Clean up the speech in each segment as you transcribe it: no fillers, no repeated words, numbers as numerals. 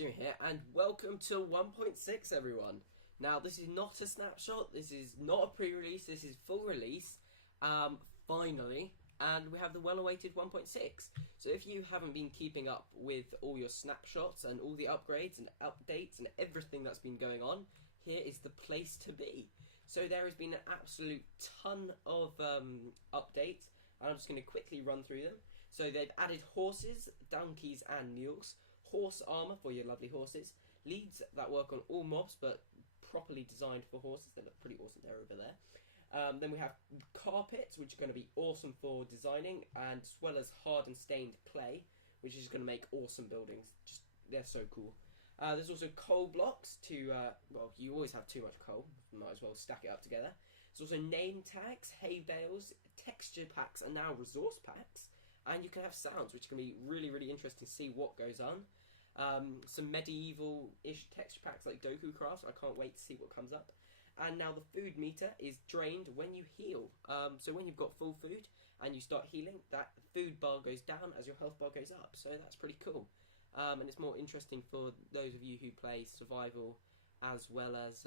Jimmy here, and welcome to 1.6, everyone. Now, this is not a snapshot, this is not a pre-release, this is full release, finally, and we have the well-awaited 1.6. So if you haven't been keeping up with all your snapshots and all the upgrades and updates and everything that's been going on, here is the place to be. So there has been an absolute ton of updates, and I'm just going to quickly run through them. So they've added horses, donkeys and mules, horse armour for your lovely horses, leads that work on all mobs but properly designed for horses. They look pretty awesome there over there. Then we have carpets, which are going to be awesome for designing, and as well as hard and stained clay, which is going to make awesome buildings. They're so cool. There's also coal blocks to, well, you always have too much coal, might as well stack it up together. There's also name tags, hay bales, texture packs, and now resource packs. And you can have sounds, which can be really, really interesting to see what goes on. Some medieval-ish texture packs like Doku Crafts. I can't wait to see what comes up. And now the food meter is drained when you heal. So when you've got full food and you start healing, that food bar goes down as your health bar goes up. So that's pretty cool. And it's more interesting for those of you who play survival as well as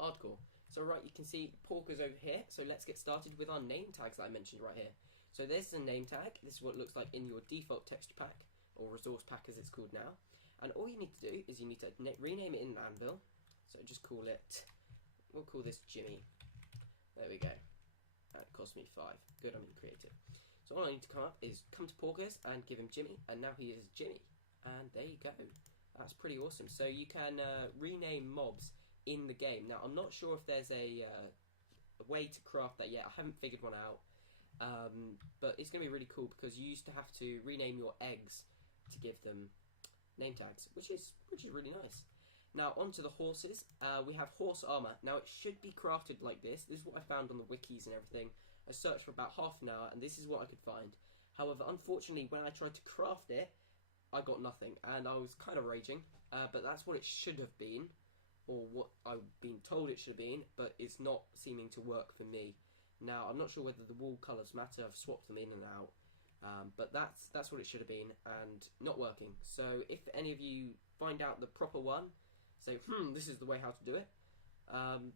hardcore. So right, you can see Porkers over here. So let's get started with our name tags that I mentioned right here. So there's the name tag. This is what it looks like in your default texture pack, or resource pack as it's called now. And all you need to do is you need to rename it in Anvil. So just call it, we'll call this Jimmy. There we go. That cost me 5. Good, I'm in creative. So all I need to come up is come to Porkers and give him Jimmy, and now he is Jimmy. And there you go. That's pretty awesome. So you can rename mobs in the game. Now I'm not sure if there's a way to craft that yet. I haven't figured one out. But it's going to be really cool because you used to have to rename your eggs to give them name tags, which is really nice. Now onto the horses. We have horse armor. Now it should be crafted like this. This is what I found on the wikis and everything. I searched for about half an hour and this is what I could find. However, unfortunately, when I tried to craft it, I got nothing and I was kind of raging. But that's what it should have been, or what I've been told it should have been, but it's not seeming to work for me. Now, I'm not sure whether the wool colours matter. I've swapped them in and out. But that's what it should have been, and not working. So if any of you find out the proper one, say, this is the way how to do it,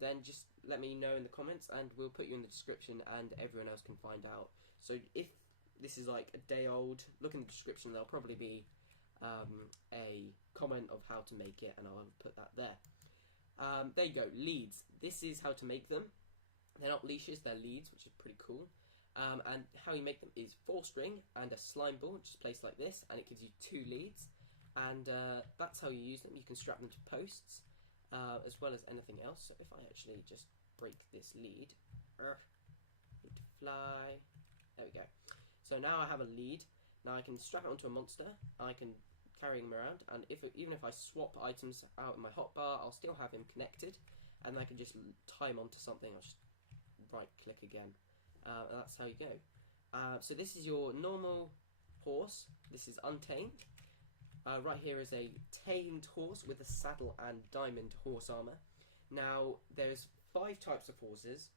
then just let me know in the comments, and we'll put you in the description, and everyone else can find out. So if this is like a day old, look in the description. There'll probably be a comment of how to make it, and I'll put that there. There you go, leads. This is how to make them. They're not leashes, they're leads, which is pretty cool. And how you make them is 4-string and a slime ball, which is placed like this, and it gives you 2 leads. And that's how you use them. You can strap them to posts, as well as anything else. So if I actually just break this lead, need to fly. There we go. So now I have a lead. Now I can strap it onto a monster. I can carry him around, and even if I swap items out in my hotbar, I'll still have him connected, and I can just tie him onto something. I'll just right click again, and that's how you go. So this is your normal horse. This is untamed. Right here is a tamed horse with a saddle and diamond horse armor. Now there's 5 types of horses.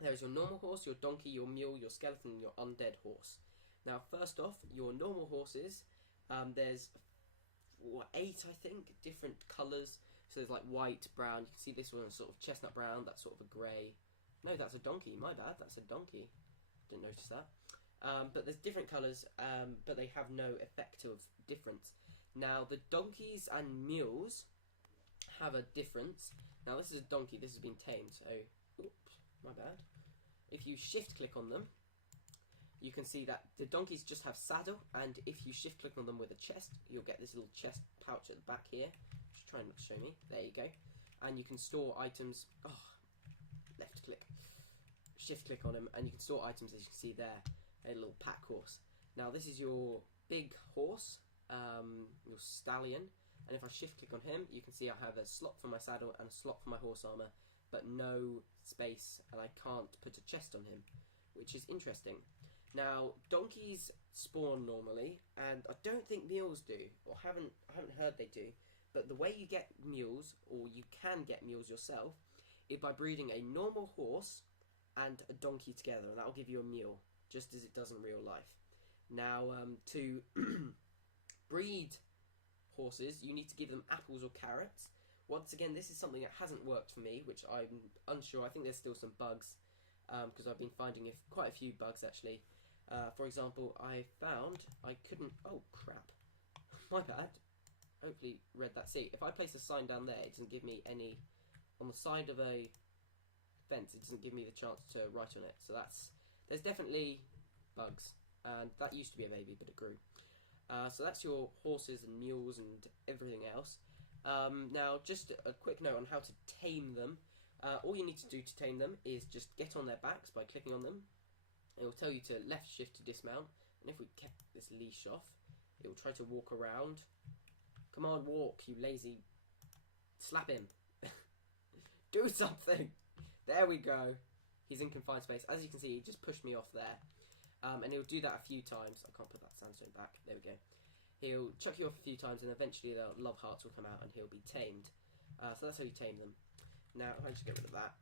There's your normal horse, your donkey, your mule, your skeleton, and your undead horse. Now first off, your normal horses, there's 8, I think, different colours. So there's like white, brown. You can see this one is sort of chestnut brown. That's sort of a grey. No, that's a donkey. My bad. That's a donkey. Didn't notice that. But there's different colours, but they have no effect of difference. Now, the donkeys and mules have a difference. Now, this is a donkey. This has been tamed. So, oops, my bad. If you shift-click on them, you can see that the donkeys just have saddle, and if you shift-click on them with a chest, you'll get this little chest pouch at the back here. Just try not to show me. There you go. And you can store items. Oh, left click, shift click on them, and you can store items, as you can see there, a little pack horse. Now this is your big horse, your stallion, and if I shift click on him, you can see I have a slot for my saddle and a slot for my horse armor, but no space, and I can't put a chest on him, which is interesting. Now donkeys spawn normally, and I don't think mules do, or I haven't heard they do, but the way you get mules, or you can get mules yourself, is by breeding a normal horse and a donkey together, and that will give you a mule, just as it does in real life. Now, to breed horses, you need to give them apples or carrots. Once again, this is something that hasn't worked for me, which I'm unsure. I think there's still some bugs, because I've been finding quite a few bugs actually. For example, I found I couldn't... Oh, crap. My bad. Hopefully read that. See, if I place a sign down there, it doesn't give me any... On the side of a fence, it doesn't give me the chance to write on it. So there's definitely bugs. And that used to be a baby, but it grew. So that's your horses and mules and everything else. Now, just a quick note on how to tame them. All you need to do to tame them is just get on their backs by clicking on them. It will tell you to left shift to dismount. And if we kept this leash off, it will try to walk around. Come on, walk, you lazy... Slap him. Do something. There we go. He's in confined space. As you can see, he just pushed me off there. And he'll do that a few times. I can't put that sandstone back. There we go. He'll chuck you off a few times, and eventually the love hearts will come out, and he'll be tamed. So that's how you tame them. Now, if I just get rid of that.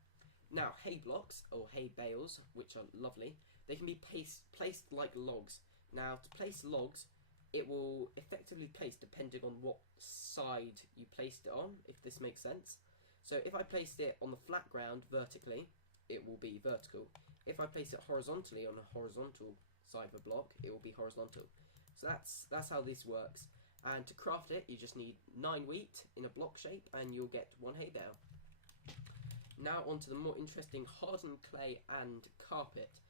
Now, hay blocks, or hay bales, which are lovely, they can be placed like logs. Now, to place logs, it will effectively place depending on what side you placed it on, if this makes sense. So if I placed it on the flat ground vertically, it will be vertical. If I place it horizontally on a horizontal side of a block, it will be horizontal. So that's how this works. And to craft it, you just need 9 wheat in a block shape, and you'll get 1 hay bale. Now on to the more interesting hardened clay and carpet.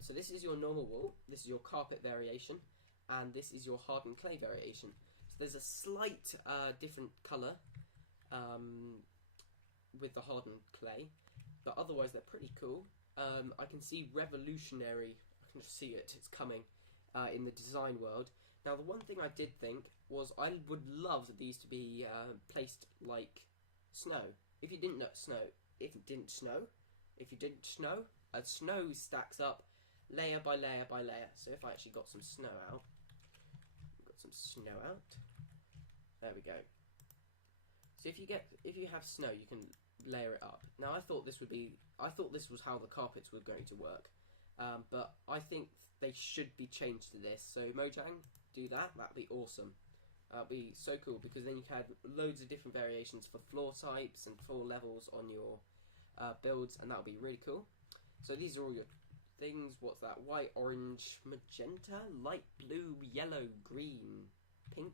So this is your normal wool, this is your carpet variation, and this is your hardened clay variation. So there's a slight different colour with the hardened clay, but otherwise they're pretty cool. I can see revolutionary, I can just see it, it's coming in the design world. Now the one thing I did think was I would love these to be placed like snow. If you didn't know snow, a snow stacks up layer by layer by layer. So if I actually got some snow out, there we go. So if you have snow, you can layer it up. Now I thought this was how the carpets were going to work, but I think they should be changed to this. So Mojang, do that. That'd be awesome. That'd be so cool, because then you can have loads of different variations for floor types and floor levels on your builds, and that would be really cool. So these are all your things. What's that? White, orange, magenta, light blue, yellow, green, pink,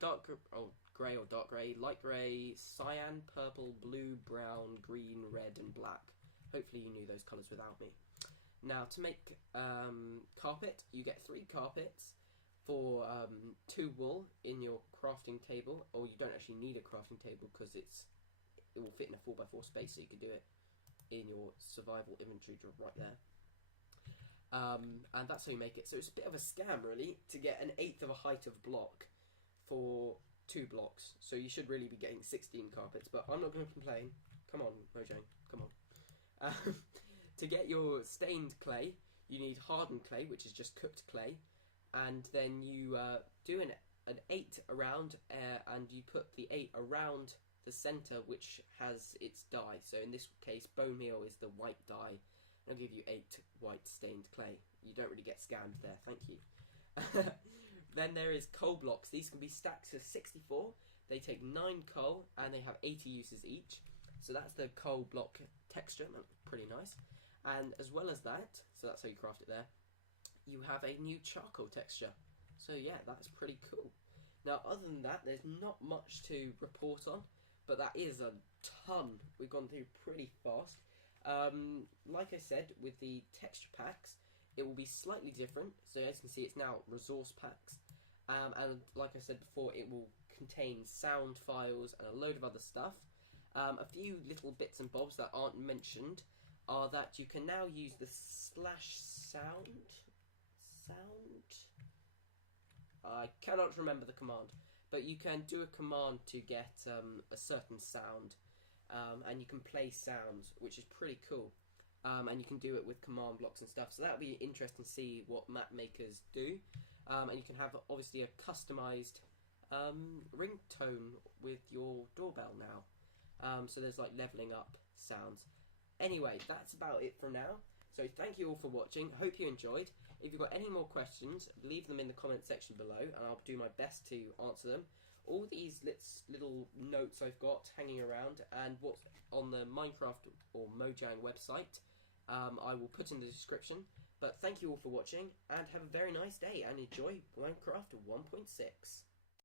dark grey or dark grey, light grey, cyan, purple, blue, brown, green, red, and black. Hopefully you knew those colours without me. Now to make carpet, you get 3 carpets for 2 wool in your crafting table, or you don't actually need a crafting table because it will fit in a 4x4 space, so you can do it in your survival inventory right there. And that's how you make it. So it's a bit of a scam really to get an 1/8 of a height of block for 2 blocks. So you should really be getting 16 carpets, but I'm not going to complain. Come on, Mojang, come on. To get your stained clay, you need hardened clay, which is just cooked clay, and then you do an 8 around, and you put the 8 around the centre, which has its dye. So in this case, bone meal is the white dye, and I'll give you 8 white stained clay. You don't really get scammed there, thank you. Then there is coal blocks. These can be stacked to 64. They take 9 coal, and they have 80 uses each. So that's the coal block texture. That's pretty nice. And as well as that, so that's how you craft it there, you have a new charcoal texture. So yeah, that's pretty cool. Now other than that, there's not much to report on, but that is a ton. We've gone through pretty fast. Like I said, with the texture packs, it will be slightly different. So as you can see, it's now resource packs. And like I said before, it will contain sound files and a load of other stuff. A few little bits and bobs that aren't mentioned are that you can now use the /sound. I cannot remember the command, but you can do a command to get a certain sound, and you can play sounds, which is pretty cool. And you can do it with command blocks and stuff, so that'll be interesting to see what map makers do. And you can have obviously a customized ringtone with your doorbell now. So there's like leveling up sounds. Anyway, that's about it for now. So thank you all for watching. Hope you enjoyed. If you've got any more questions, leave them in the comment section below, and I'll do my best to answer them. All these little notes I've got hanging around, and what's on the Minecraft or Mojang website, I will put in the description. But thank you all for watching, and have a very nice day, and enjoy Minecraft 1.6.